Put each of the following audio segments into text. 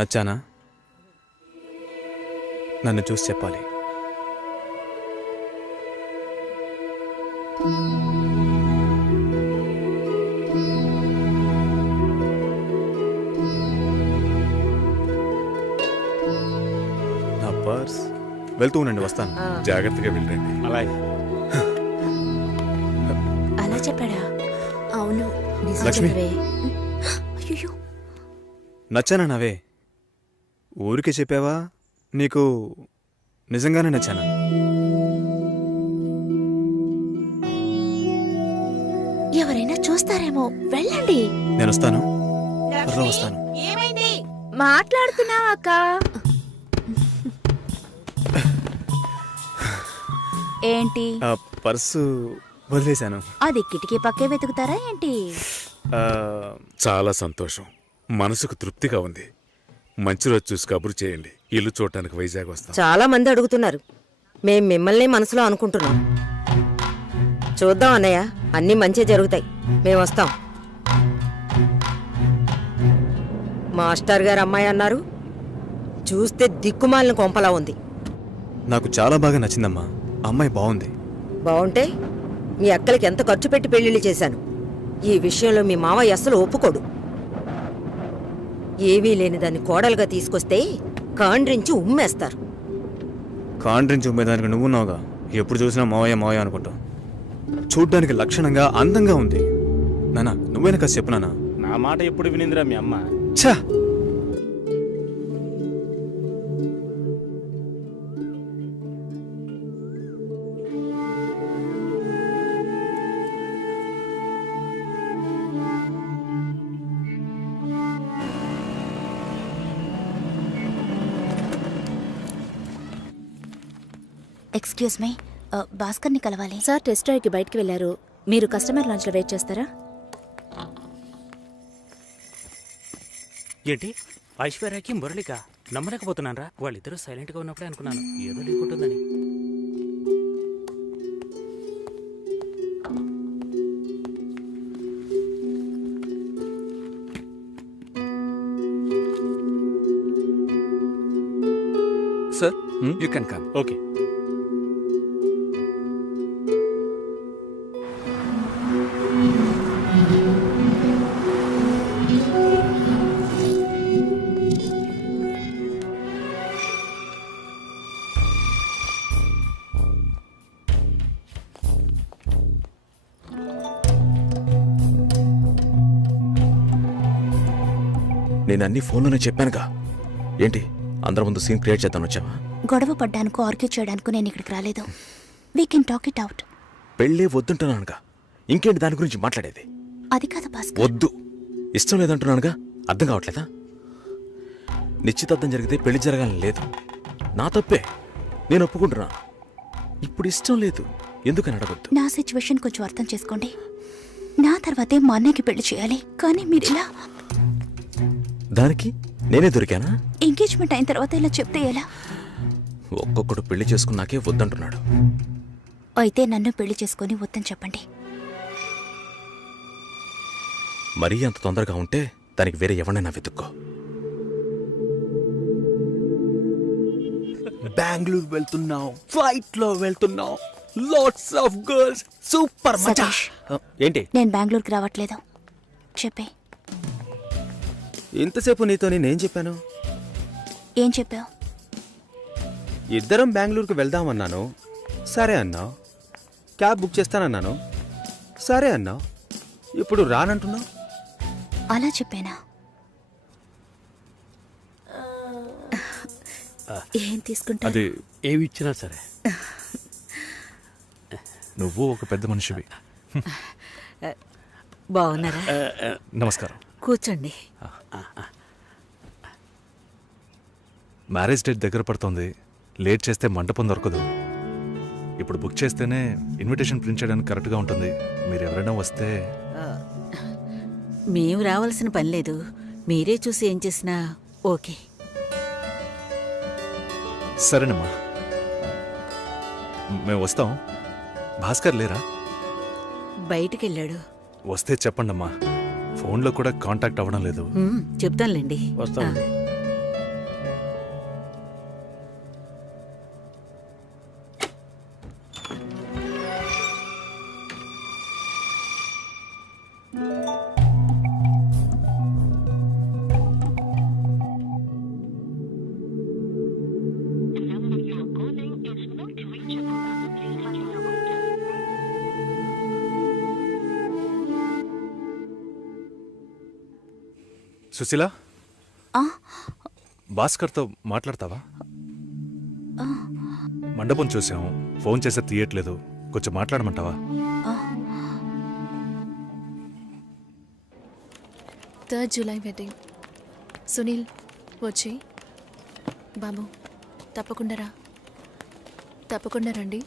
నచ్చానా? నన్ను చూసి చెప్పాలి. నా పర్స్. వెళ్తూ ఉండండి, వస్తాను. జాగ్రత్తగా వెళ్ళండి. అలాగే. అలా చెప్పాడా? అవును, నిజం లక్ష్మి. చెప్పవే. అయ్యో, నచ్చానా నవే? ఊరికే చెప్పావా? నీకు నిజంగానే నచ్చానా? ఎవరైనా చూస్తారేమో, వెళ్ళండి. నేను వస్తాను, త్వరలో వస్తాను. ఏమైంది? మాట్లాడుతున్నావా అక్క? ఏంటి? పర్సు వదిలేశాను. అది కిటికీ పక్కే వెతుకుతారా ఏంటి? ఆ, చాలా సంతోషం. మనసుకు తృప్తిగా ఉంది. మంచి రోజు చూసి కబురు చేయండి. ఇల్లు చూడటానికి వైజాగ్ వస్తాం. చాలా మంది అడుగుతున్నారు. మేం మిమ్మల్ని మనసులో అనుకుంటున్నాం. చూద్దాం అన్నయ్య, అన్నీ మంచి జరుగుతాయి. మేము వస్తాం. మాస్టర్ గారు అమ్మాయి అన్నారు, చూస్తే దిక్కుమాలిన కొంపలా ఉంది. నాకు చాలా బాగా నచ్చిందమ్మా. అమ్మాయి బాగుంది. బాగుంటే మీ అక్కలకి ఎంత ఖర్చు పెట్టి పెళ్లిళ్ళు చేశాను. ఈ విషయంలో మీ మావయ్య అస్సలు ఒప్పుకోడు. ఏవీ లేని దాన్ని కోడలుగా తీసుకొస్తే కాండ్రించి ఉమ్మేస్తారు. కాండ్రించి ఉమ్మేదానికి నువ్వున్నావుగా. ఎప్పుడు చూసినా మావయ్య మావయ్య అనుకుంటావు. చూడ్డానికి లక్షణంగా అందంగా ఉంది. నానా, నువ్వైనా కాస్త చెప్పు నానా. నా మాట ఎప్పుడు వినిందిరా మీ అమ్మ? ఛా! ఎక్స్క్యూజ్ మీ, భాస్కర్ని కలవాలి. సార్ టెస్ట్ డ్రైవ్కి బయటికి వెళ్ళారు. మీరు కస్టమర్ లాంచ్లో వెయిట్ చేస్తారా? ఏంటి ఐశ్వర్యకి మురళిక? నమ్మలేకపోతున్నాను రా. వాళ్ళిద్దరూ సైలెంట్గా ఉన్నప్పుడే అనుకున్నాను ఏదో లేకుంటుందని. Sir, you can come. Okay. నేను అన్ని ఫోన్లోనే చెప్పానుగా. ఏంటి అందరి ముందు సీన్ క్రియేట్ చేద్దాం వచ్చావా? గొడవ పడ్డానుకో, ఆర్గ్యూ చేయడానికి నేను ఇక్కడికి రాలేదు. We can talk it out. పెళ్ళే వద్దుంటున్నానుగా, ఇంకేంటి దాని గురించి మాట్లాడేది? అది కాదు భాస్కర్. వద్దు, ఇష్టం లేదంటున్నానుగా. అర్థం కావట్లేదా? నిశ్చితార్థం జరిగితే పెళ్లి జరగాలని లేదు. నా తప్పే, నేను ఒప్పుకుంటున్నా. ఇప్పుడు ఇష్టం లేదు, ఎందుకని అడగొద్దు. నా సిచ్యువేషన్ కొంచెం అర్థం చేసుకోండి. నా తర్వాతే మా అన్నయ్యకి పెళ్లి చేయాలి, కానీ మీరు ఇలా. దానికి నేనే దొరికానా? ఎంగేజ్మెంట్ అయిన తర్వాత ఇలా చెప్తే ఎలా? ఒక్కొక్కడు పెళ్లి చేసుకున్నాకే వద్దంటున్నాడు. అయితే నన్ను పెళ్లి చేసుకొని వద్దని చెప్పండి. మరీ అంత తొందరగా ఉంటే దానికి వేరే ఎవరినైనా వెతుక్కో. బెంగళూరు వెళ్తున్నాం, ఫ్లైట్ లో వెళ్తున్నాం, లాట్స్ ఆఫ్ గర్ల్స్, సూపర్ మచా. సతీష్, ఏంటి నేను బెంగళూరుకి రావట్లేదు చెప్పే. ఇంతసేపు నీతో నేనేం చెప్పాను? ఏం చెప్పావు? ఇద్దరం బెంగళూరుకి వెళ్దామన్నాను, సరే అన్నావు. క్యాబ్ బుక్ చేస్తానన్నాను, సరే అన్నావు. ఇప్పుడు రానంటున్నావు. అలా చెప్పానా? ఏం తీసుకుంటా? అది ఏమి ఇచ్చినా సరే. నువ్వు ఒక పెద్ద మనిషివి. బాగున్నారా? నమస్కారం. కూర్చోండి. మ్యారేజ్ డేట్ దగ్గర పడుతుంది. లేట్ చేస్తే మంటపం దొరకదు. ఇప్పుడు బుక్ చేస్తేనే ఇన్విటేషన్ ప్రింట్ చేయడానికి కరెక్ట్గా ఉంటుంది. మీరు ఎవరైనా వస్తే. మేము రావాల్సిన పని లేదు, మీరే చూసి ఏం చేసినా ఓకే. సరేనమ్మా, మేము వస్తాం. భాస్కర్ లేరా? బయటికెళ్ళాడు. వస్తే చెప్పండమ్మా. ఫోన్లో కూడా కాంటాక్ట్ అవ్వడం లేదు. చెప్తానులేండి. వస్తామండి. సుశీల ఆ, భాస్కర్తో మాట్లాడతావా? మండపం చూసాం, ఫోన్ చేస్తే తీయట్లేదు, కొంచెం మాట్లాడమంటావా? 3rd July wedding. సునీల్ వచ్చి బాబు తప్పకుండా రా, తప్పకుండా రండి.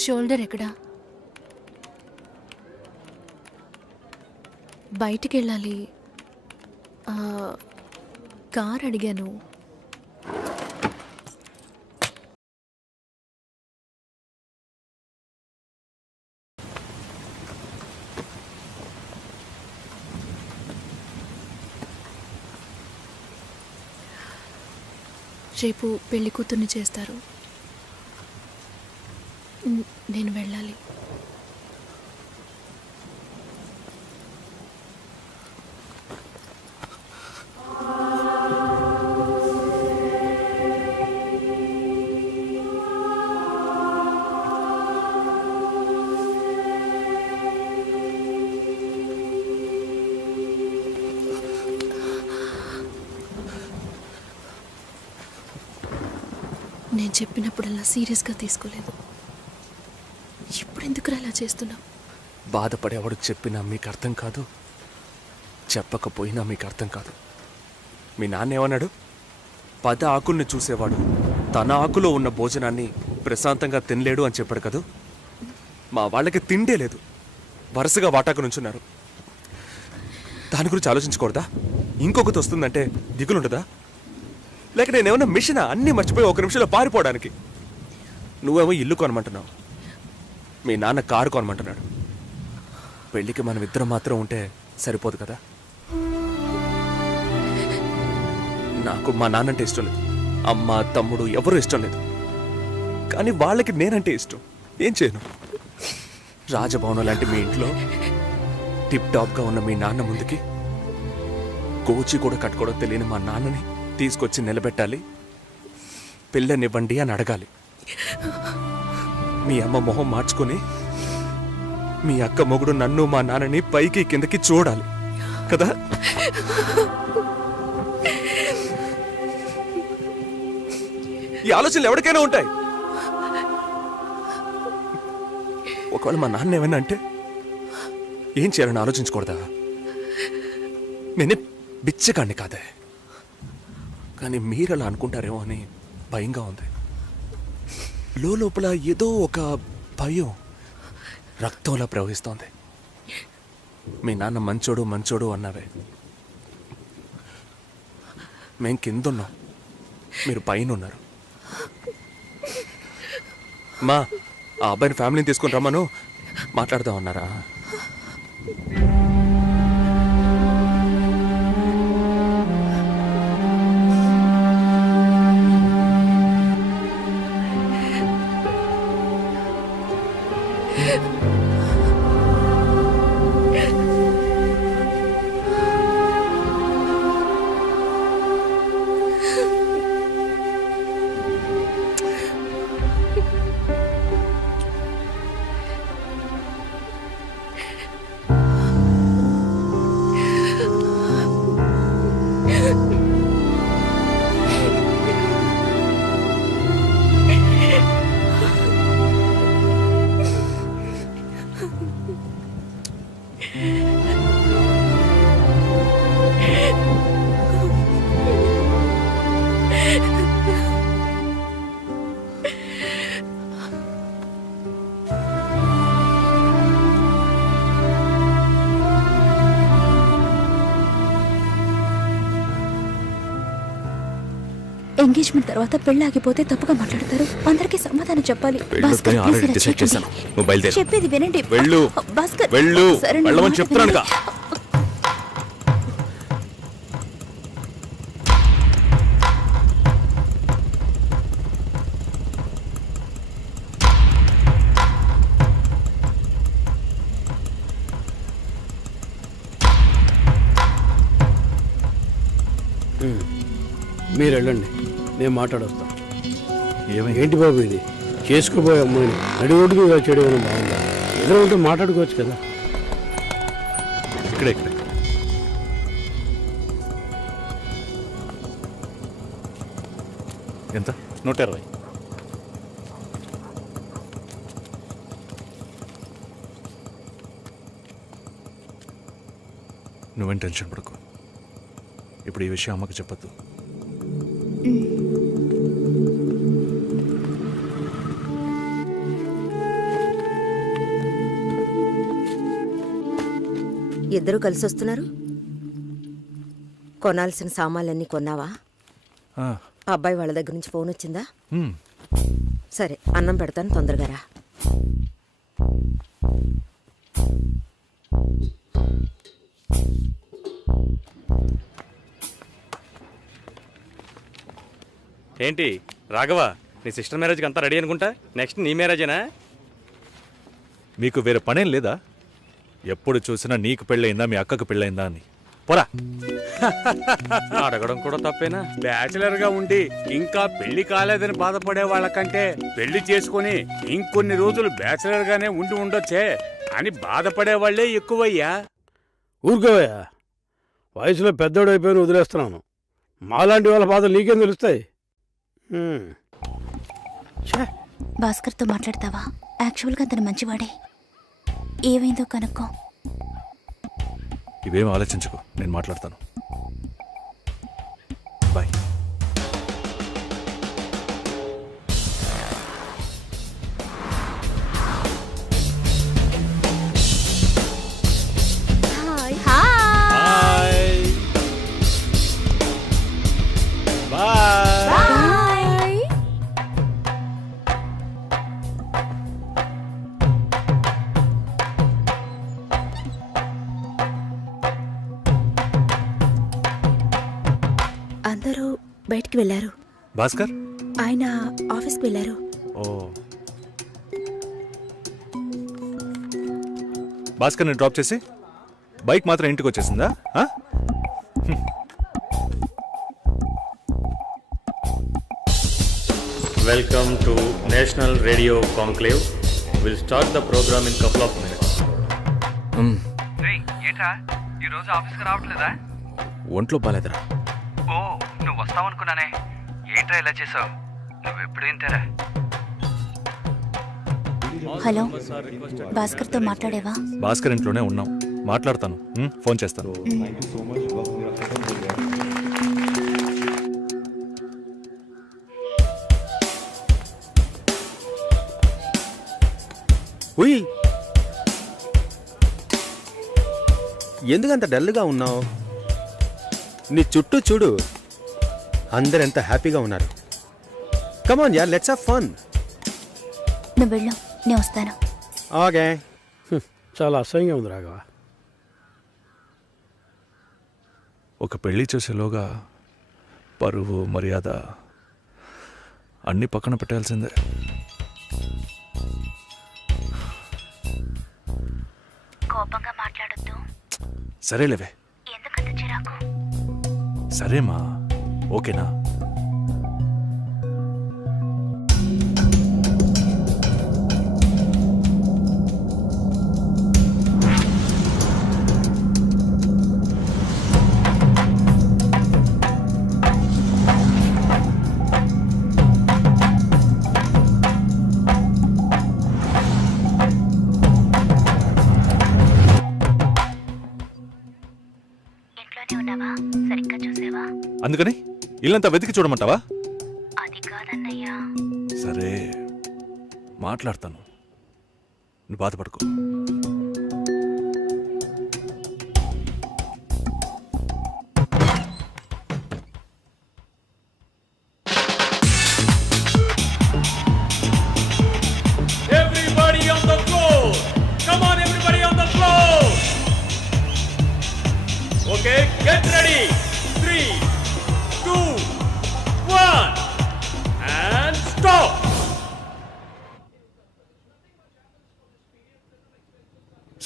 షోల్డర్ ఎక్కడా? బయటికి వెళ్ళాలి. కార్ అడిగాను. రేపు పెళ్లి కూతుర్ని చేస్తారు. నేను వెళ్ళాలి. నేను చెప్పినప్పుడల్లా సీరియస్గా తీసుకోలేదు. ఇప్పుడు ఎందుకు అలా చేస్తున్నావు? బాధపడేవాడు చెప్పినా మీకు అర్థం కాదు, చెప్పకపోయినా మీకు అర్థం కాదు. మీ నాన్న ఏమన్నాడు? 10 ఆకుల్ని చూసేవాడు తన ఆకులో ఉన్న భోజనాన్ని ప్రశాంతంగా తినలేడు అని చెప్పాడు కదూ. మా వాళ్ళకి తిండే లేదు, వరుసగా వాటాకు నుంచున్నారు. దాని గురించి ఆలోచించకూడదా? ఇంకొకటి వస్తుందంటే దిగులుంటుందా? లేక నేనేమన్నా మిషనా అన్నీ మర్చిపోయి 1 నిమిషంలో పారిపోవడానికి? నువ్వేమో ఇల్లు కొనమంటున్నావు, మీ నాన్న కారు కొనమంటున్నాడు. పెళ్ళికి మనం ఇద్దరం మాత్రం ఉంటే సరిపోదు కదా. నాకు మా నాన్నంటే ఇష్టం లేదు, అమ్మ తమ్ముడు ఎవరూ ఇష్టం లేదు. కానీ వాళ్ళకి నేనంటే ఇష్టం. ఏం చేయను? రాజభవనం లాంటి మీ ఇంట్లో టిప్ టాప్గా ఉన్న మీ నాన్న ముందుకి కోచి కూడా కట్టుకోవడం తెలియని మా నాన్నని తీసుకొచ్చి నిలబెట్టాలి. పిల్లనివ్వండి అని అడగాలి. మీ అమ్మ మొహం మార్చుకొని మీ అక్క మొగుడు నన్ను మా నాన్నని పైకి కిందకి చూడాలి కదా. ఈ ఆలోచనలు ఎవరికైనా ఉంటాయి. ఒకవేళ మా నాన్న ఏమన్నా అంటే ఏం చేయాలని ఆలోచించకూడదా? నేనే బిచ్చగాడిని కాదే, కానీ మీరు అలా అనుకుంటారేమో అని భయంగా ఉంది. లోపల ఏదో ఒక భయం రక్తంలా ప్రవహిస్తోంది. మీ నాన్న మంచోడు మంచోడు అన్నావే, మేం కిందున్నాం, మీరు పైన ఉన్నారు. మా ఆ అబ్బాయిని ఫ్యామిలీని తీసుకుని రమ్మను, మాట్లాడదాం అన్నారా? ఎంగేజ్మెంట్ తర్వాత పెళ్లి ఆగిపోతే తప్పుగా మాట్లాడతారు. అందరికీ సమాధానం చెప్పాలి. భాస్కర్, ఆల్రెడీ please ఇలా డిసైడ్ చేయకండి. చేశాను. నువ్వు బయలుదేరు. చెప్పేది వినండి. వెళ్ళు. భాస్కర్, వెళ్ళు. సరే, నా వెళ్ళమని మాట చెప్తున్నానుగా. వినండి. మీరు వెళ్ళండి, నేను మాట్లాడొస్తాను. ఏమైంది? ఏంటి బాబు ఇది? చేసుకోబోయే అమ్మాయిని నడి రోడ్డుకి ఇలా చేయడం బాగుందా? ఎదురు ఉంటే మాట్లాడుకోవచ్చు కదా. ఇక్కడే ఇక్కడే. ఎంత? 120. నువ్వేం టెన్షన్ పడకు. ఇప్పుడు ఈ విషయం అమ్మకి చెప్పొద్దు. ఇద్దరు కలిసి వస్తున్నారు. కొనాల్సిన సామాన్లన్నీ కొన్నావా? ఆ, అబ్బాయి వాళ్ళ దగ్గర నుంచి ఫోన్ వచ్చిందా? హ్మ్. సరే, అన్నం పెడతాను, తొందరగా రా. ఏంటి రాఘవ, నీ సిస్టర్ మ్యారేజ్కి అంతా రెడీ అనుకుంటా. నెక్స్ట్ నీ మ్యారేజేనా? మీకు వేరే పనేం లేదా? ఎప్పుడు చూసినా నీకు పెళ్ళయిందా, మీ అక్కకు పెళ్ళయిందా అని. పోరా. అడగడం కూడా తప్పేనా? బ్యాచిలర్ గా ఉండి ఇంకా పెళ్లి కాలేదని బాధపడే వాళ్ళకంటే పెళ్లి చేసుకుని ఇంకొన్ని రోజులు బ్యాచిలర్ గానే ఉండి ఉండొచ్చే అని బాధపడే వాళ్లే ఎక్కువయ్యా. ఊరుకోవయ్యా, వయసులో పెద్దోడు అయిపోయిన వదిలేస్తున్నాను. మాలాంటి వాళ్ళ బాధలు నీకేం తెలుస్తాయి? భాస్కర్తో మాట్లాడతావా? యాక్చువల్గా అతను మంచివాడే. ఏమైందో కనుక్కో. ఇవేం ఆలోచించుకో, నేను మాట్లాడతాను. బాయ్. అందరూ బయటికి వెళ్ళారు. భాస్కర్? ఆయన ఆఫీస్కి వెళ్ళారు. ఓ, భాస్కర్ని డ్రాప్ చేసి బైక్ మాత్రం ఇంటికి వచ్చేసిందా? ఆ? Welcome to National Radio Conclave. We'll start the program in couple of minutes. ఏంట్రా ఈరోజు ఆఫీస్కి రావట్లేదా? ఒంట్లో బాలేదురా. ఓ, నువ్వు వస్తావనుకున్నానే. ఏంట్రా ఇలా చేసావు? నువ్వు ఎప్పుడు ఇంతేరా? హలో, భాస్కర్తో మాట్లాడేవా? భాస్కర్ ఇంట్లోనే ఉన్నాం, మాట్లాడతాను. ఫోన్ చేస్తాను. ఉయ్, ఎందుకంత డల్గా ఉన్నావు? నీ చుట్టూ చూడు, అందరెంత హ్యాపీగా ఉన్నారు. కమాన్ యార్, లెట్స్ హావ్ ఫన్. నువ్వు వెళ్ళు, నేను వస్తాను. ఓకే. చాలా అసహ్యంగా ఉంది రాఘవ. ఒక పెళ్లి చేసేలోగా పరువు మర్యాద అన్నీ పక్కన పెట్టాల్సిందే. కోపంగా మాట్లాడొద్దు. సరేలేవే. ఎందుకంత చిరాకు? సరేమా, ఓకేనా? అందుకని ఇల్లంతా వెతికి చూడమంటావా? అది కాదన్నయ్యా. సరే, మాట్లాడతాను, నువ్వు బాధపడుకో.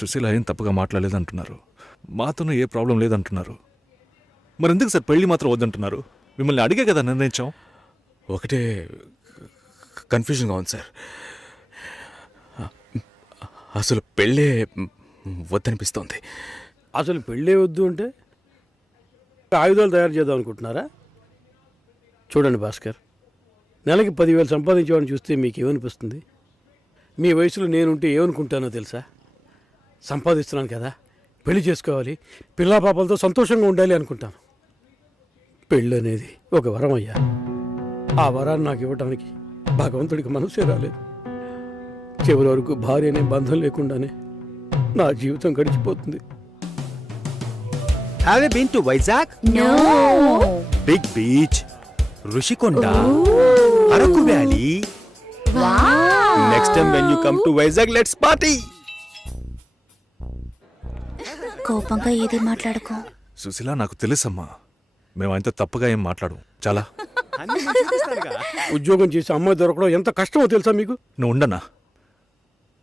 సుశీల ఏం తప్పుగా మాట్లాడలేదంటున్నారు, మాతోనూ ఏ ప్రాబ్లం లేదంటున్నారు. మరి ఎందుకు సార్ పెళ్లి మాత్రం వద్దంటున్నారు? మిమ్మల్ని అడిగే కదా నిర్ణయించాం. ఒకటే కన్ఫ్యూజన్గా ఉంది సార్. అసలు పెళ్ళే వద్దనిపిస్తోంది. అసలు పెళ్ళే వద్దు అంటే ఆయుధాలు తయారు చేద్దాం అనుకుంటున్నారా? చూడండి భాస్కర్, నెలకి 10,000 సంపాదించేవాడిని చూస్తే మీకు ఏమనిపిస్తుంది? మీ వయసులో నేనుంటే ఏమనుకుంటానో తెలుసా? సంపాదిస్తున్నాను కదా, పెళ్లి చేసుకోవాలి, పిల్లా పాపలతో సంతోషంగా ఉండాలి అనుకుంటాను. పెళ్ళి అనేది ఒక వరం అయ్యా. ఆ వరాన్ని నాకు ఇవ్వడానికి భగవంతుడికి మనసే రాలేదు. చివరి వరకు భార్య అనే బంధం లేకుండానే నా జీవితం గడిచిపోతుంది. Have you been to Vizag? No. Big beach, Rushikonda, Araku valley. Next time when you come to Vizag let's party. కోపంగా ఏది మాట్లాడుకో. సుశీల, నాకు తెలుసమ్మా, మేము ఆయనతో తప్పుగా ఏం మాట్లాడు. చాలా ఉద్యోగం చేసి అమ్మాయి దొరకడం ఎంత కష్టమో తెలుసా మీకు? నువ్వు ఉండనా?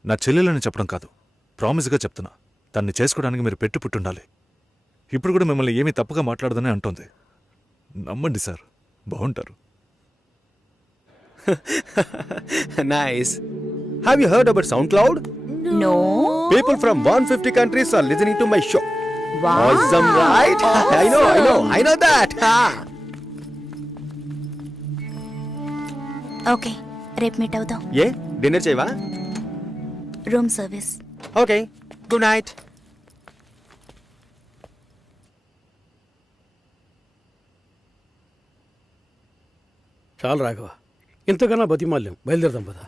నా చెల్లెలని చెప్పడం కాదు, ప్రామిస్గా చెప్తున్నా, తన్ని చేసుకోవడానికి మీరు పెట్టి పుట్టుండాలి. ఇప్పుడు కూడా మిమ్మల్ని ఏమీ తప్పుగా మాట్లాడదని అంటోంది. నమ్మండి సార్, బాగుంటారు. Nice. Have you heard about SoundCloud? No. People from 150 countries are listening to my show. Awesome, right? I know that. Okay, రేపు మీట్ అవుదాం. ఏ డిన్నర్ చేయవా? Room service. Okay, good night. చాలు రాఘవ, ఇంతకన్నా బతిమాల్యం. బయలుదేరదాం పదా.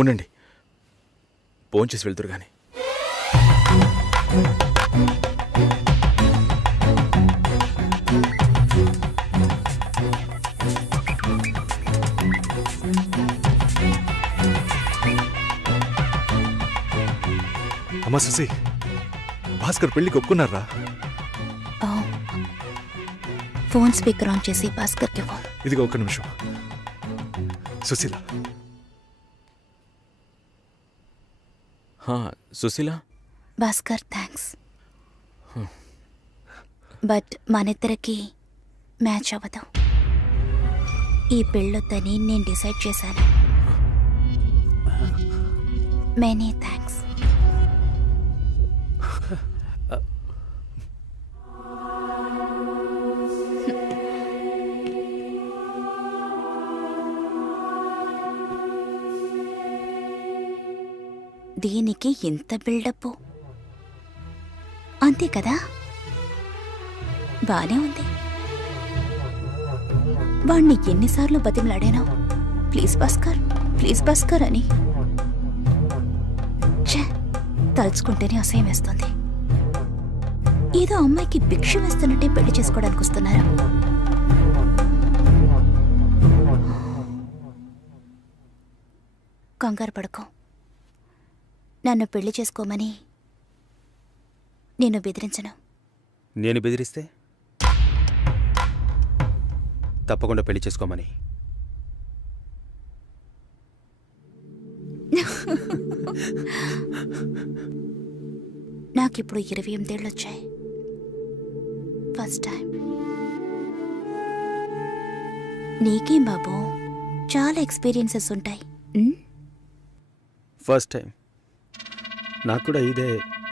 ఉండండి, భోంచేసి వెళ్తురు కానీ. అమ్మా సుశీ, భాస్కర్ పెళ్లికి ఒప్పుకున్నారా? ఫోన్ స్పీకర్ ఆన్ చేసి భాస్కర్కి ఇవ్వు. ఇదిగో ఒక్క నిమిషం. సుశీల, సుశీల. భాస్కర్, థ్యాంక్స్. బట్ మనిద్దరికి మ్యాచ్ అవ్వదు. ఈ పెళ్ళొద్దని నేను డిసైడ్ చేశాను. Many thanks. దీనికి ఇంత బిల్డప్ అంతే కదా? బానే ఉంది. వాణ్ణి ఎన్నిసార్లు బతిమలాడాను, ప్లీజ్ భాస్కర్, ప్లీజ్ భాస్కర్ అని. ఛే, తలుచుకుంటేనే అసహ్యం వేస్తుంది. ఏదో అమ్మాయికి భిక్ష వేస్తున్నట్టే పెళ్లి చేసుకోవడానికి వస్తున్నారు. కంగారు పడుకో. నన్ను పెళ్లి చేసుకోమని నేను బెదిరించను. నేను బెదిరిస్తే తప్పకుండా పెళ్లి చేసుకోమని. నాకిప్పుడు 28 ఏళ్ళు వచ్చాయి. First time. నీకేం బాబు, చాలా ఎక్స్పీరియన్సెస్ ఉంటాయి. ఫస్ట్ టైం నాకు కూడా ఇదే